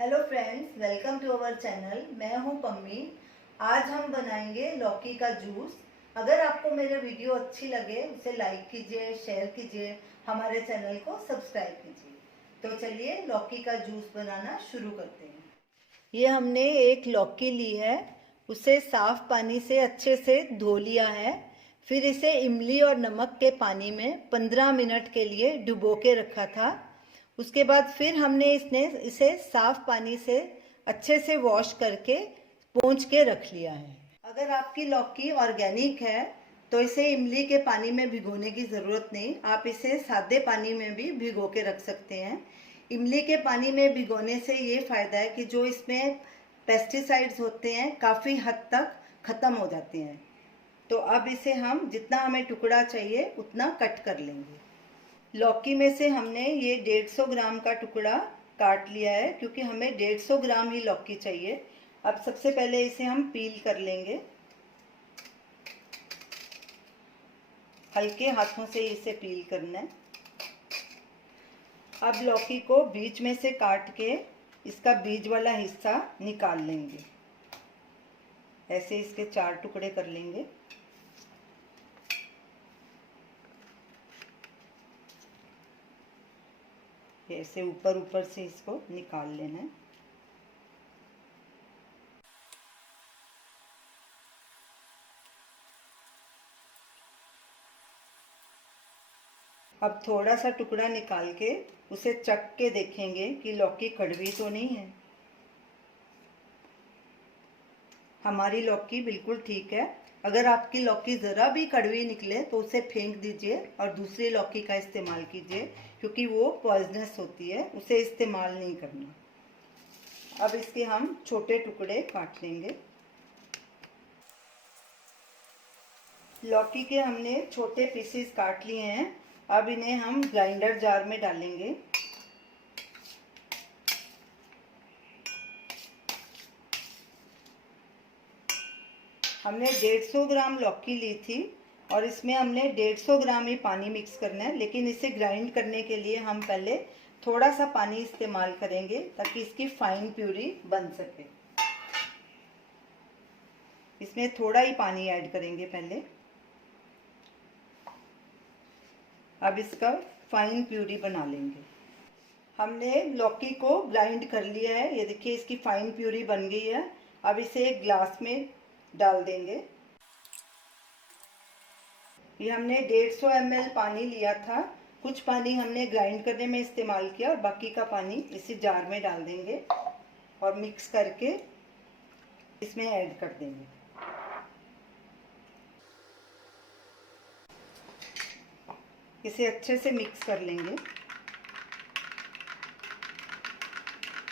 Hello friends, welcome to our channel. मैं हूं पम्मी। आज हम बनाएंगे लौकी का जूस। अगर आपको मेरे वीडियो अच्छी लगे उसे लाइक कीजिए, शेयर कीजिए, हमारे चैनल को सब्सक्राइब कीजिए। तो चलिए लौकी का जूस बनाना शुरू करते हैं। ये हमने एक लौकी ली है, उसे साफ पानी से अच्छे से धो लिया है। फिर इसे इमली और नमक के पानी में 15 मिनट के लिए डुबो के रखा था। उसके बाद फिर हमने इसे साफ पानी से अच्छे से वॉश करके पोंछ के रख लिया है। अगर आपकी लौकी ऑर्गेनिक है तो इसे इमली के पानी में भिगोने की ज़रूरत नहीं, आप इसे सादे पानी में भी भिगो के रख सकते हैं। इमली के पानी में भिगोने से ये फ़ायदा है कि जो इसमें पेस्टिसाइड्स होते हैं काफ़ी हद तक ख़त्म हो जाते हैं। तो अब इसे हम जितना हमें टुकड़ा चाहिए उतना कट कर लेंगे। लौकी में से हमने ये 150 ग्राम का टुकड़ा काट लिया है, क्योंकि हमें 150 ग्राम ही लौकी चाहिए। अब सबसे पहले इसे हम पील कर लेंगे। हल्के हाथों से इसे पील करना है। अब लौकी को बीच में से काट के इसका बीज वाला हिस्सा निकाल लेंगे। ऐसे इसके 4 टुकड़े कर लेंगे। ऐसे ऊपर ऊपर से इसको निकाल लेना है। अब थोड़ा सा टुकड़ा निकाल के उसे चख के देखेंगे कि लौकी कड़वी तो नहीं है। हमारी लौकी बिल्कुल ठीक है। अगर आपकी लौकी ज़रा भी कड़वी निकले तो उसे फेंक दीजिए और दूसरी लौकी का इस्तेमाल कीजिए, क्योंकि वो पॉइजनस होती है, उसे इस्तेमाल नहीं करना। अब इसके हम छोटे टुकड़े काट लेंगे। लौकी के हमने छोटे पीसेस काट लिए हैं। अब इन्हें हम ग्राइंडर जार में डालेंगे। हमने 150 ग्राम लौकी ली थी और इसमें हमने 150 ग्राम ही पानी मिक्स करना है, लेकिन इसे ग्राइंड करने के लिए हम पहले थोड़ा सा पानी इस्तेमाल करेंगे ताकि इसकी फाइन प्यूरी बन सके। इसमें थोड़ा ही पानी ऐड करेंगे पहले। अब इसका फाइन प्यूरी बना लेंगे। हमने लौकी को ग्राइंड कर लिया है, ये देखिए इसकी फाइन प्यूरी बन गई है। अब इसे एक ग्लास में डाल देंगे। ये हमने 150 ml पानी लिया था। कुछ पानी हमने ग्राइंड करने में इस्तेमाल किया और बाकी का पानी इसी जार में डाल देंगे और मिक्स करके इसमें ऐड कर देंगे। इसे अच्छे से मिक्स कर लेंगे।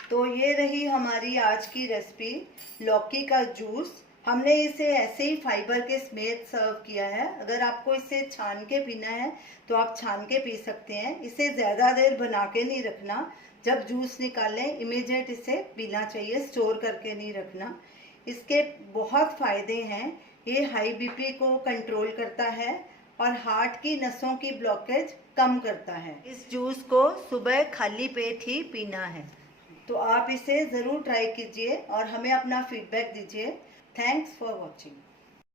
तो ये रही हमारी आज की रेसिपी, लौकी का जूस। हमने इसे ऐसे ही फाइबर के समेत सर्व किया है। अगर आपको इसे छान के पीना है तो आप छान के पी सकते हैं। इसे ज़्यादा देर बना के नहीं रखना। जब जूस निकालें इमीडिएट इसे पीना चाहिए, स्टोर करके नहीं रखना। इसके बहुत फ़ायदे हैं। ये हाई बीपी को कंट्रोल करता है और हार्ट की नसों की ब्लॉकेज कम करता है। इस जूस को सुबह खाली पेट ही पीना है। तो आप इसे ज़रूर ट्राई कीजिए और हमें अपना फीडबैक दीजिए। Thanks for watching.